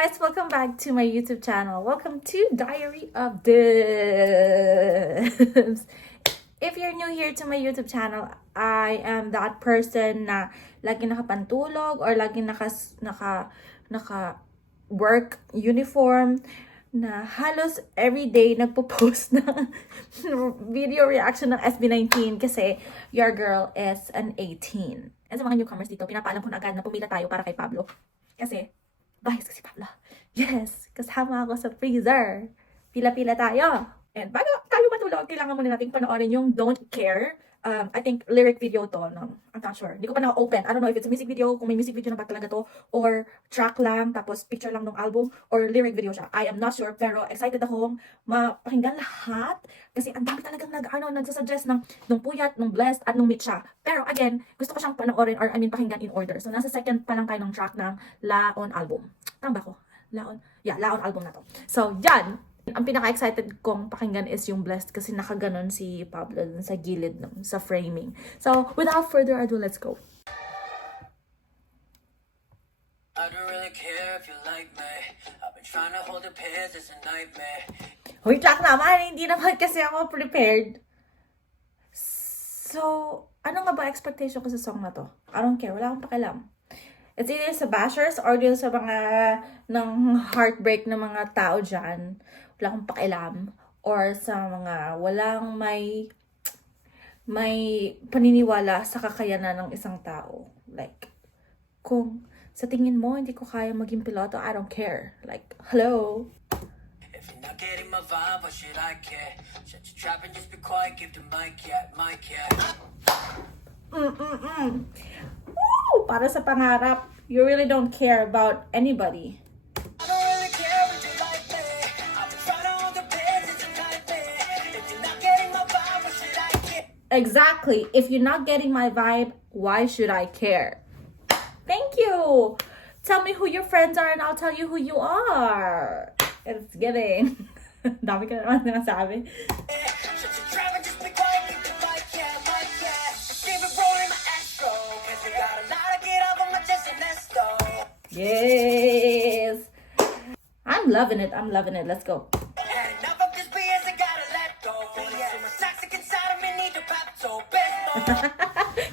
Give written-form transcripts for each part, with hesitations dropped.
guys, welcome back to my YouTube channel. Welcome to Diary of Dibs. If you're new here to my YouTube channel, I am that person na lagi nakapantulog or lagi naka work uniform na halos everyday nagpo-post ng video reaction ng SB19 kasi your girl is an 18. And sa mga newcomers dito, pinapaalam ko na agad na pumila tayo para kay Pablo. Kasi bias kasi Pablo. Yes, kasama ako sa freezer. Pila-pila tayo. And bago tayo matulog, kailangan muna natin panoorin yung Don't Care. I think lyric video to. No? I'm not sure. Hindi ko pa na-open. I don't know if it's a music video, kung may music video na ba talaga to, or track lang, tapos picture lang ng album, or lyric video siya. I am not sure, pero excited akong mapakinggan lahat. Kasi ang dami talagang nagsasuggest ng Puyat, ng Blessed, at ng Mitcha. Pero again, gusto ko siyang panoorin, or pakinggan in order. So nasa second pa lang tayo ng track ng Laon album. Tama ba ko? Laon? Yeah, Laon album na to. So yan. Ang pinaka-excited kong pakinggan is yung Blessed kasi nakaganon si Pablo dun sa gilid sa framing. So, without further ado, let's go. I don't really care if you like me. I've been trying to hold your pants, it's a nightmare. Hoy, track naman, hindi naman kasi ako prepared. So, ano nga ba expectation ko sa song na to? I don't care, wala akong pakialam. It's either sa bashers or din sa mga ng heartbreak na mga tao dyan. Wala akong pakialam. Or sa mga walang may paniniwala sa kakayanan ng isang tao. Like, kung sa tingin mo hindi ko kaya maging piloto, I don't care. Like, hello? If you're not getting my vibe, why should I care? Shut your trap and just be quiet, give the mic, yeah, mic, yeah. Woo! Para sa pangarap, you really don't care about anybody. I don't really care if you like me. I've been trying to hold the pace, it's a nightmare. If you're not getting my vibe, why should I care? Exactly. If you're not getting my vibe, why should I care? Thank you. Tell me who your friends are and I'll tell you who you are. It's giving. Dami ka naman sinasabi. Yes. I'm loving it. I'm loving it. Let's go.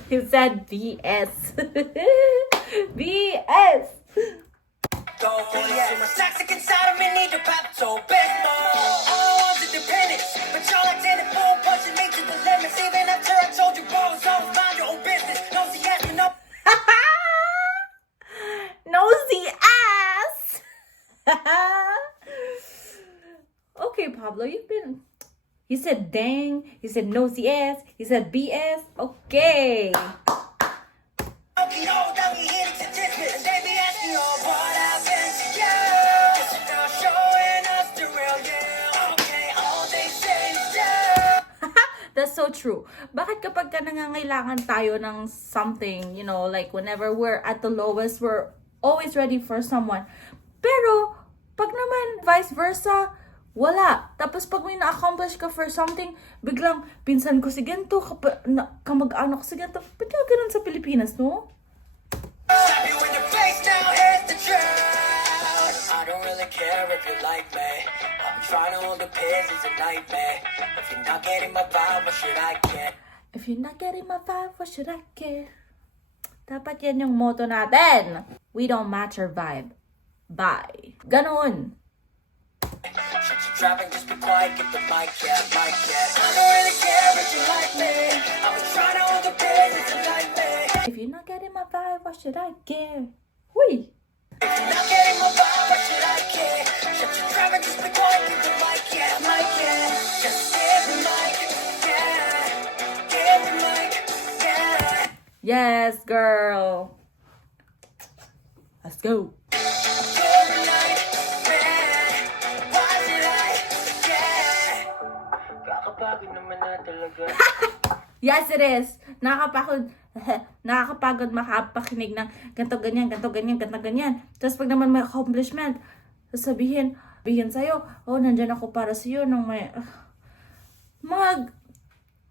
He said BS. BS. Nosy ass. Okay, Pablo, you've been. He said dang. He said nosy ass. He said BS. Okay. That's so true. Bakit kapag nangangailangan tayo ng something, you know, like whenever we're at the lowest, we're always ready for someone. Pero, pag naman vice versa, wala. Tapos pag may na-accomplish ka for something, biglang, pinsan ko si ganito, kamag-anak ko si ganito. Ba't yung ganun sa Pilipinas, no? I don't really care if you like me. I'm trying to hold the pace, it's a nightmare. If you're not getting my vibe, what should I care? If you're not getting my vibe, what should I care? Dapat yan yung motto natin. We don't match our vibe. Bye. Ganon. Shut your trap and just be quiet, get the mic, yeah, mic, yeah. I don't really care if you like me. I'm trying to hold the pace, it's a nightmare. If you're not getting my vibe, what should I care? Hui. If you're not getting my vibe, what should I care? Shut your trap and just be quiet, get the mic, yeah, mic, yeah. Just give the mic, yeah. Give the mic, yeah. Yes, girl. Let's go. Yes, it is. Nakakapagod makapakinig ng ganto ganyan. Tapos pag naman may accomplishment, sasabihin sa'yo, oh, nandyan ako para sa'yo nang may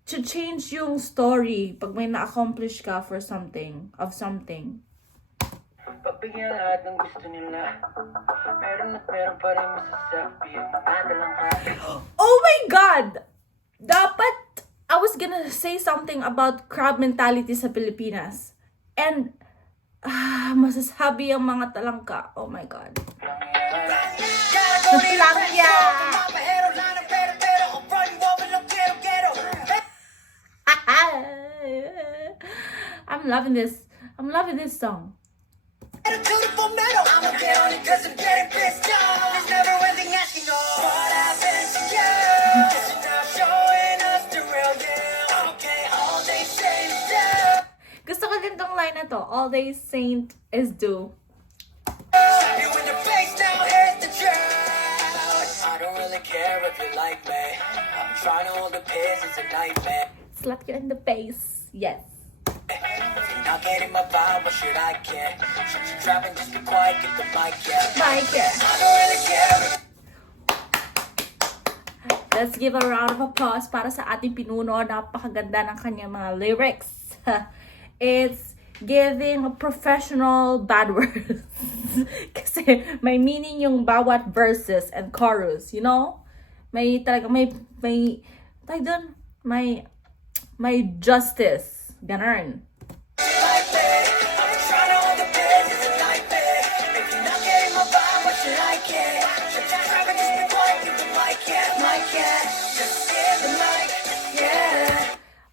change yung story pag may na-accomplish ka for something. bigyan lahat ng gusto nila. Meron at meron pa rin masasabi ang mga talangka. Oh my God! Dapat, I was gonna say something about crab mentality sa Pilipinas. And, masasabi ang mga talangka. Oh my God. Langya! I'm loving this. I'm loving this song. Gusto ko din tong line na to. All they saint is do. I don't really care if you like me. I'm trying to hold the pace, it's a nightmare. Slap you in the face. Yes. If you're not getting my vibe, what should I care? Should you trap and just be quiet, get the mic, yeah. Mike. I don't really care. Let's give a round of applause para sa ating pinuno. Napakaganda ng kanyang mga lyrics. It's giving a professional bad words. Kasi may meaning yung bawat verses and chorus, you know? May talaga, tayo dun, may justice. Ganun.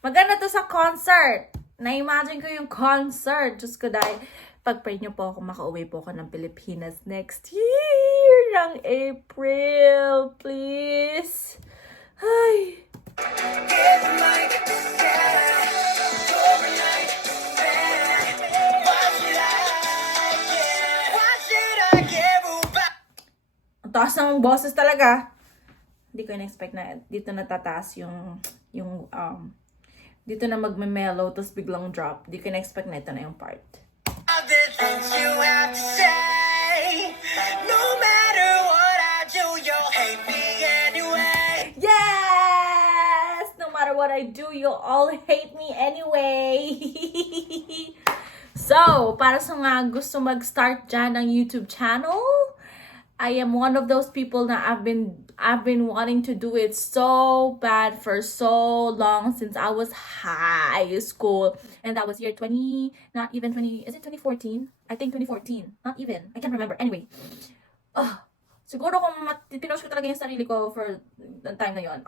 Maganda to sa concert. Na-imagine ko yung concert. Diyos ko, dahil pag-pray niyo po ako, makauwi po ako ng Pilipinas next year ng April, please. Ay. Ang taas ng boses talaga. Hindi ko in-expect na dito natataas yung dito na magme-mellow tapos biglang drop. Di ko na-expect na ito na yung part. Yes! No matter what I do, you'll all hate me anyway. So, para sa mga gusto mag-start dyan ng YouTube channel, I am one of those people that I've been wanting to do it so bad for so long since I was high school. And that was year 20, not even 20, is it 2014? I think 2014. Not even. I can't remember. Anyway. Siguro kung pinush ko talaga yung sarili ko for the time na yun.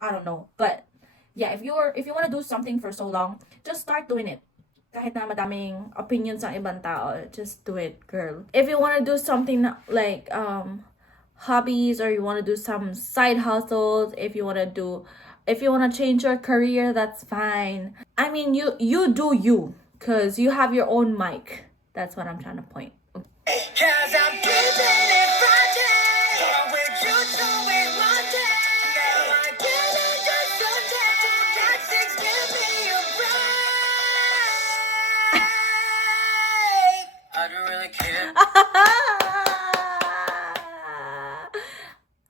I don't know. But yeah, if you want to do something for so long, just start doing it. Kahit na madaming opinions ng ibang tao, just do it, girl. If you want to do something like hobbies, or you want to do some side hustles, if you want to change your career, that's fine. I mean, you do you, cause you have your own mic. That's what I'm trying to point. Cause I'm giving it Friday. With you to it Monday. I get it just Sunday. That six give me a break. I don't really care.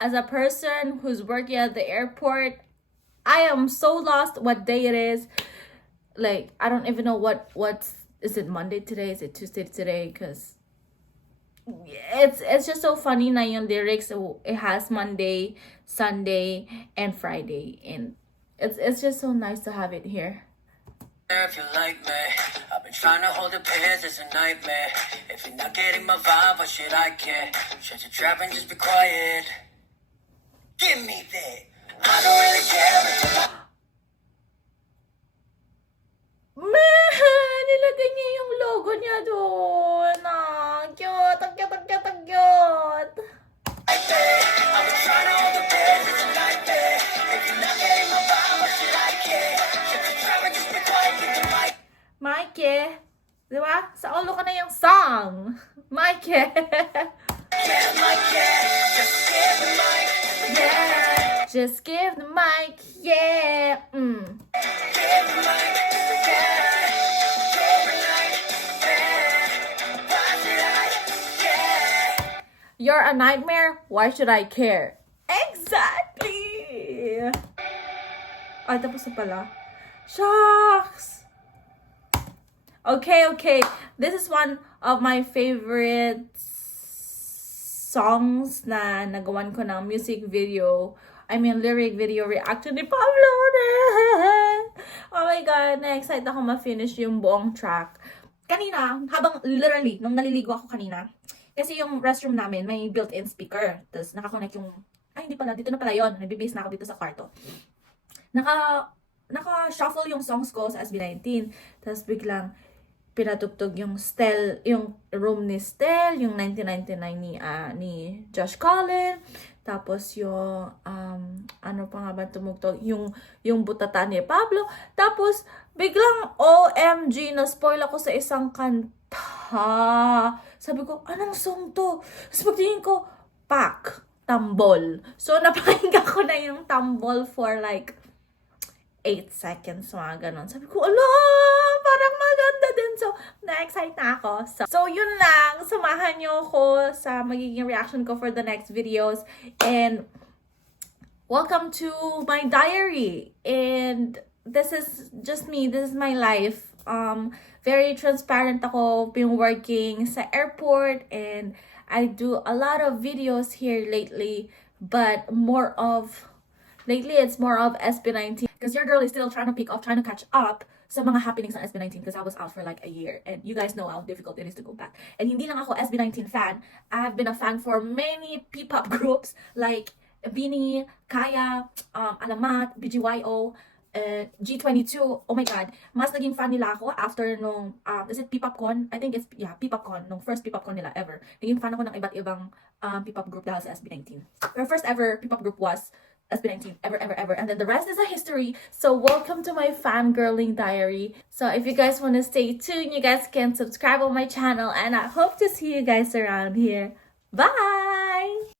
As a person who's working at the airport, I am so lost what day it is. Like, I don't even know is it Monday today? Is it Tuesday today? Because it's just so funny na yung lyrics. It has Monday, Sunday, and Friday, and it's just so nice to have it here. If you like me, I've been trying to hold the pace, it's a nightmare. If you're not getting my vibe, what should I care? Shut your trap and just be quiet. Give me that. I don't really care. Man, nilagay niya yung logo niya doon. Cute. Ang cute, ang cute, ang cute. I've been trying to hold the pace, it's a nightmare. If you're not getting my vibe, what should I care? Shut your trap and just be quiet, get the mic. Mikey, di ba? Sa ulo ka na yung song. Mikey. Just give the mic, yeah. You're a nightmare, why should I care? Exactly! Ay, tapos na pala. Shucks! Okay. This is one of my favorite songs na nagawan ko ng music video. Lyric video reaction ni Pablo. Oh my God, na-excite ako ma-finish yung buong track. Kanina, literally, nung naliligo ako kanina, kasi yung restroom namin, may built-in speaker. Tapos nakakonect yung, hindi pala, dito na pala yun. Nabibase na ako dito sa kwarto. Naka-shuffle yung songs ko sa SB19. Tapos biglang, pinatugtog yung yung Room ni Stel, yung 1999 ni Josh Collin. Tapos yung, ano pa nga ba tumugtog? Yung Butata ni Pablo. Tapos, biglang, OMG, na-spoil ako sa isang kanta. Sabi ko, anong song to? Tapos pagtingin ko, Tambol. So, napakinggan ko na yung Tambol for like 8 seconds, mga ganon. Sabi ko, parang maganda din. So, na-excite na ako. So, yun lang. Samahan nyo ko sa magiging reaction ko for the next videos. And, welcome to my diary. And, this is just me. This is my life. Very transparent ako. Been working sa airport. And, I do a lot of videos here lately. But, lately, it's more of SB19. Because your girl is still trying to catch up sa mga happenings ng SB19 because I was out for like a year. And you guys know how difficult it is to go back. And hindi lang ako SB19 fan. I've been a fan for many P-pop groups like Bini, Kaya, Alamat, BGYO, G22. Oh my God. Mas naging fan nila ako after nung, is it P-popcon? I think it's, P-popcon. Nung first P-popcon nila ever. Naging fan ako ng iba't ibang P-pop group dahil sa SB19. Their first ever P-pop group was SB19, ever. And then the rest is a history. So welcome to my fangirling diary. So if you guys want to stay tuned, you guys can subscribe on my channel. And I hope to see you guys around here. Bye!